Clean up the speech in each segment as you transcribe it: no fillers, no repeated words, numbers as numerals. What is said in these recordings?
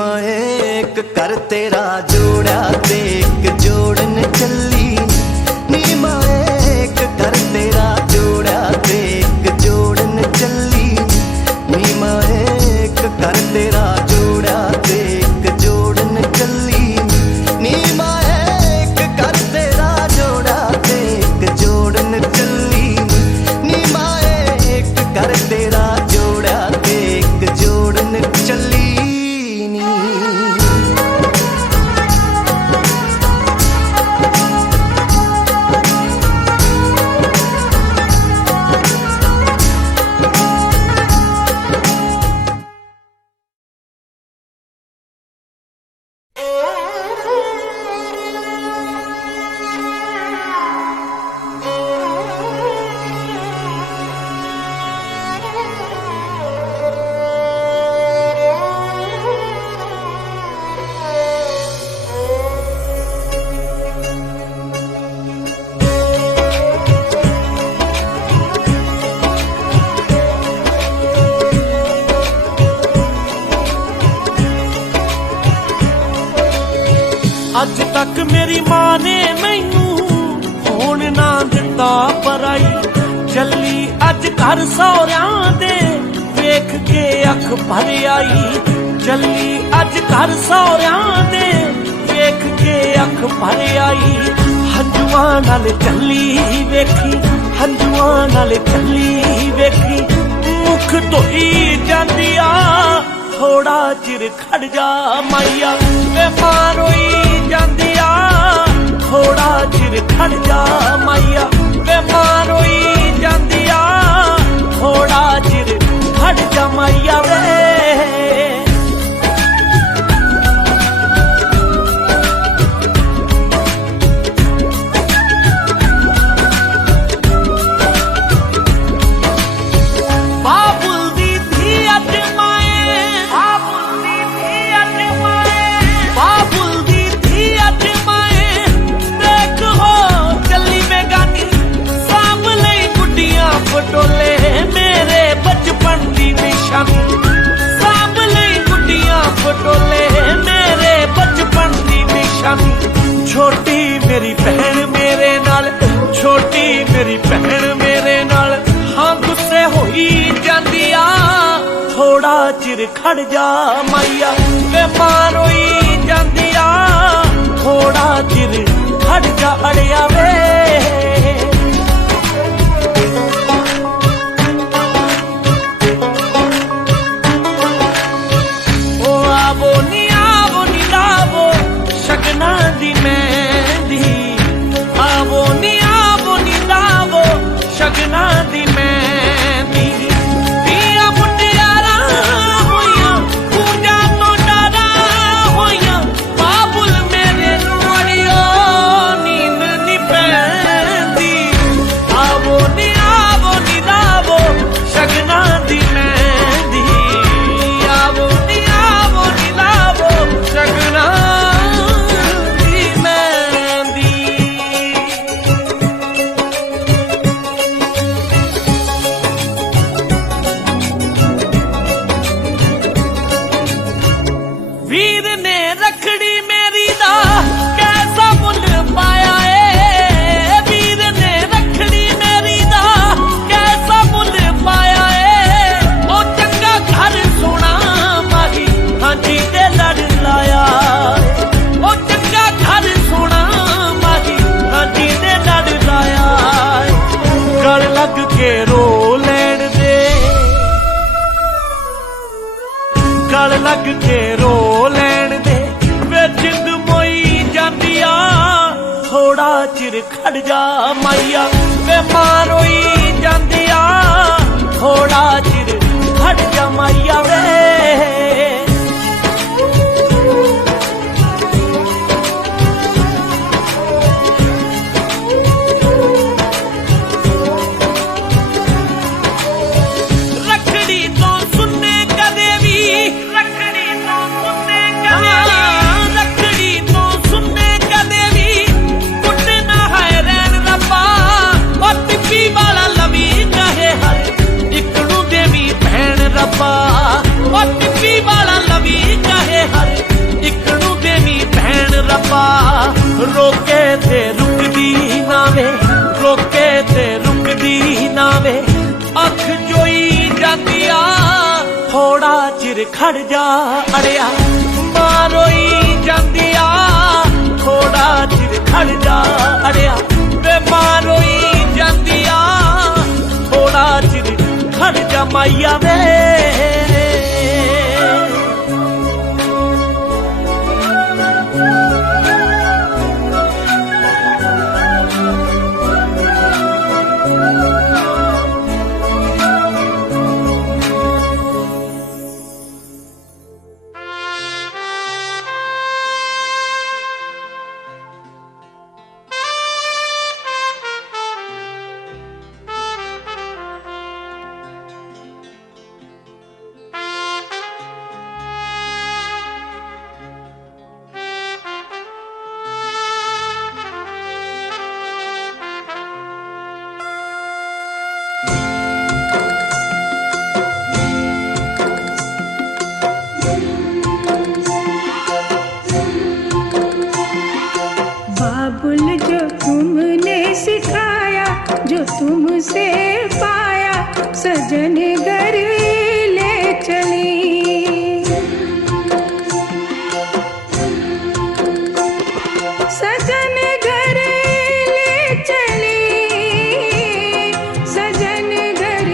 माए एक कर तेरा जोड़ा ते एक जोड़न चली नी माए एक कर तेरा जोड़ा ते एक जोड़न चली नी माए एक कर तेरा जोड़ा ते एक जोड़न चली नी माए एक कर तेरा जोड़ा ते एक जोड़न चली नी माए एक कर तेरा जोड़ा ते एक जोड़न चली नी। अज तक मेरी मां ने मैनू होण ना दिता पराई चली अज घर सौरियां दे वेख के अख भर आई चली अज घर सौरियां दे वेख के अख भर आई हंजुआं नाल चली वेखी हंजुआं नाल चली वेखी मुख धोई जांदी आ थोड़ा चिर खड़ जा माइया वे मां रोई जांदी आ थोड़ा चिर खड़ जा माइया वे मां रोई जांदी आ थोड़ा चिर खड़ जा माइया वे। पटोले मेरे बचपन दी निशानी सांभ लई गुड्डियां पटोले मेरे बचपन दी निशानी छोटी मेरी बहन मेरे नाल छोटी मेरी बहन मेरे नाल हाँ गुस्से होई जांदी आ थोड़ा चिर खड़ जा माइया वे मां रोई जांदी आ थोड़ा चिर खड़ जा अड़िया वे। शगना दी मेहंदी आवो नी लावो शगना दी मेहंदी दिया मुटियारा होइया पूजा तो डरा होइया बाबुल मेरे नुड़ियो नींद नी पैंदी आवो नी लावो शगना दी मेहंदी आवो नी लावो शगना वीर ने रखड़ी मेरी दा कैसा मुल पाया है वीर ने रखड़ी मेरी दा कैसा मुल पाया है ओ चंगा घर सोना माही हाजी दे लड़ लाया ओ चंगा घर सोना माही हाजी दे लड़ लाया गल लग के रो लैण दे गल लग के रो लैण दे वे जिंद मोई जांदी आ थोड़ा चिर खड़ जा माइया वे मां रोई जांदी आ थोड़ा चिर खड़ जा माइया वे। रखड़ी तो सुनने कदे भी रखड़ी तो सुनने कदे भी कुटना है रैन रब्बा और टिप्पी वाला लवी कहे हर एक नू दे चिर खड़ जा अड़िया मां रोई जांदी आ थोड़ा चिर खड़ जा अड़िया वे मां रोई जांदी आ थोड़ा चिर खड़ जा माइया वे बाबुल जो तुमने सिखाया जो तुमसे पाया सजन घर ले चली सजन घर ले चली सजन घर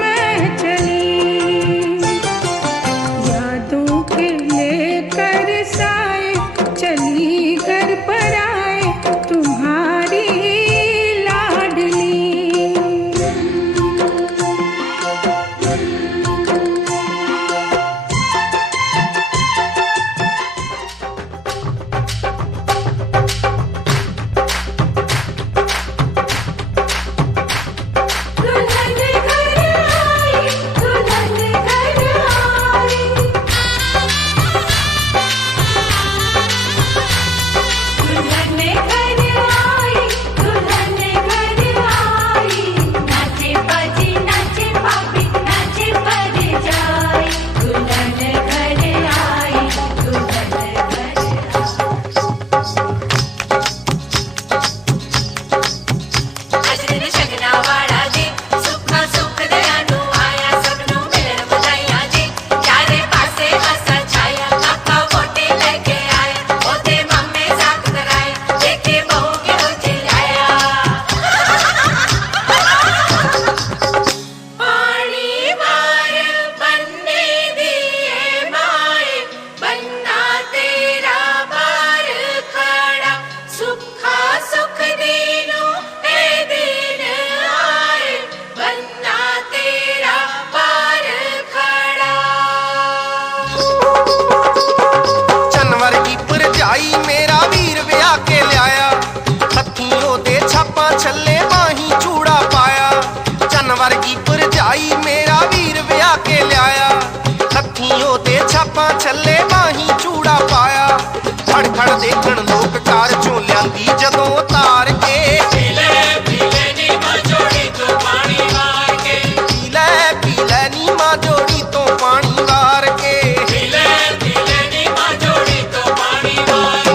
में चली यादों के लेकर साए चली घर पर आए तुम्हारी लाडली मेरा वीर विआह के लिया हथियों दे छापा छले माही चूड़ा पाया जानवर की भरजाई मेरा वीर विआह के लिया हथियों दे छापा छले माही चूड़ा पाया खड़ खड़ देखण लोक कार चों लियांदी जदों तार के पीले पीले नी मां जोड़ी तो पानी वार के पीले पीले नी मां जोड़ी तो पानी वार के पीले पीले नी मां जोड़ी तो पानी वार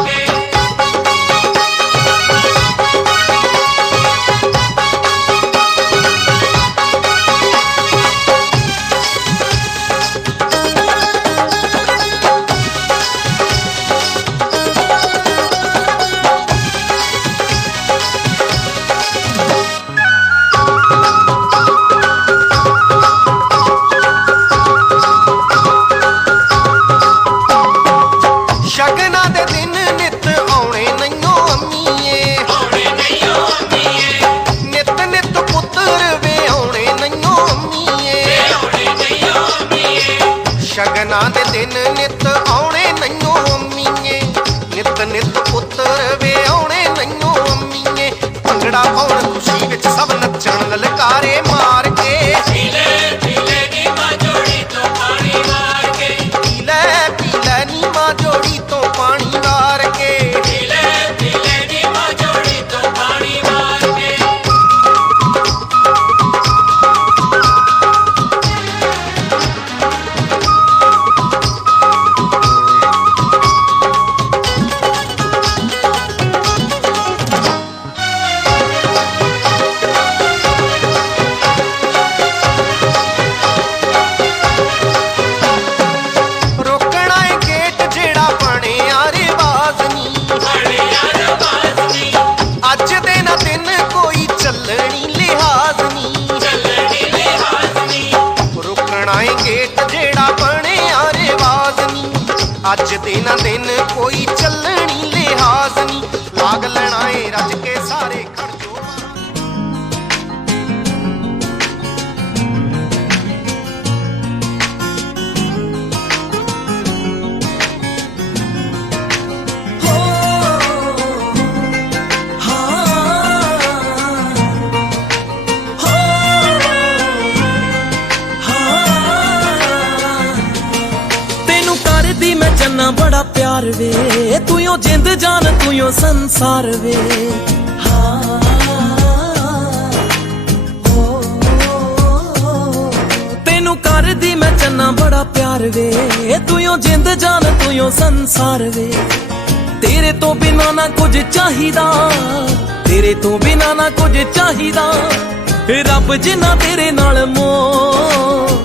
शगना दे दिन नित आने नैयो अम्मीए नित नित पुत्र वे आने नैयो अम्मीए भंगड़ा पाउण खुशी विच सब नचण ललकारे मार के पीले पीले नी मां जोड़ी तो पानी वार के पीले पीले नी मां जोड़ी तो पानी वार के पीले पीले नी मां जोड़ी तो पानी वार के ਬਣਿਆ ਰਿਵਾਜ਼ ਨੀ ਅੱਜ ਦੇ ਨਾ ਦਿਨ ਕੋਈ ਚੱਲਣੀ ਲਿਹਾਜ਼ ਨੀ ਲਾਗ ਲੈਣਾ ਏ ਰੱਜ ਕੇ ਸਾਰੇ ਖੜ ਜੋ चन्ना बड़ा प्यार वे तू यो जिंद जान तू यो संसार वे तेनू कर दी मैं चन्ना बड़ा प्यार वे तू यो जिंद जान तू यो संसार वे तेरे तो बिना ना कुछ चाहिदा तेरे तो बिना ना कुछ चाहिदा रब जिन्ना तेरे नाल मोह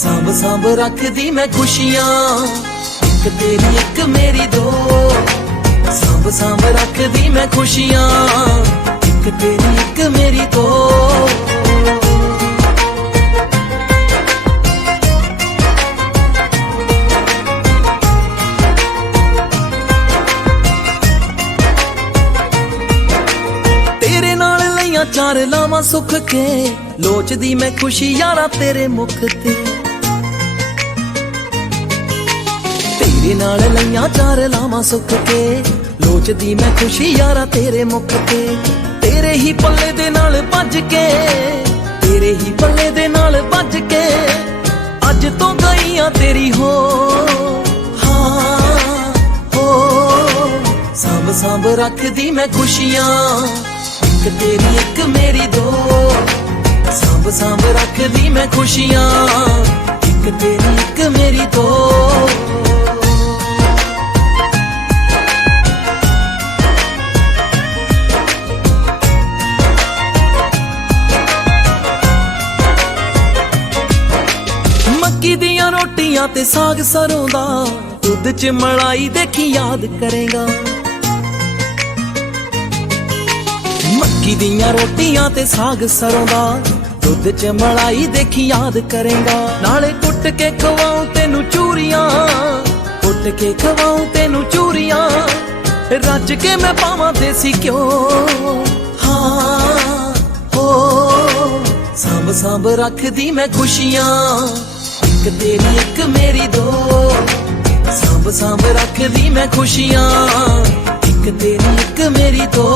सांभ सांभ रख दी मैं खुशियां एक तेरी एक मेरी दो सांभ सांभ रख दी मैं खुशियां एक तेरी एक मेरी दो तेरे नाल लइयां चार लावां सुख के लोचदी मैं खुशी यारा तेरे मुख ते तेरे नाल लइयां चार लावां सुख के लोचदी मैं खुशी यारा तेरे मुख ते तेरे ही पल्ले दे नाल भज के तेरे ही पल्ले दे नाल भज के अज तो गईयां तेरी हो हाँ हो सांभ सांभ रख दी मैं खुशियां एक तेरी एक मेरी दो सांभ सांभ रख दी मैं खुशियां एक तेरी एक मेरी दो मक्की दियां रोटियां ते साग सरों दा दुध च मलाई देखी याद करेगा मक्की दियां रोटियां ते साग सरों दा दुध च मलाई देखी याद करेगा नाले कुट के खवाऊं तेनू चूरियां कुट के खवाऊं तेनू चूरियां रज के मैं पावां देसी क्यों हाँ हो सांभ सांभ रख दी मैं खुशियां एक तेरी एक मेरी दो सांभ सांभ रख दी मैं खुशियां एक तेरी एक मेरी दो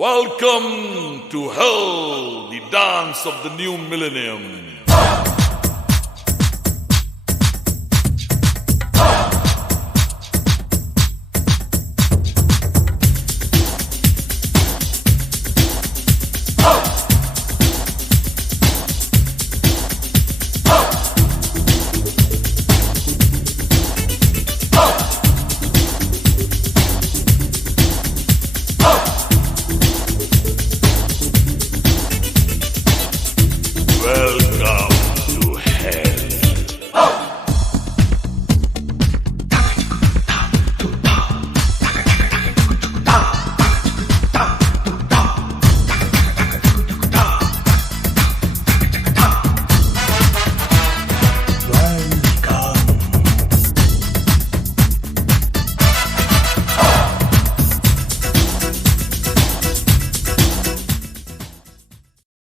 Welcome to hell, the dance of the new millennium.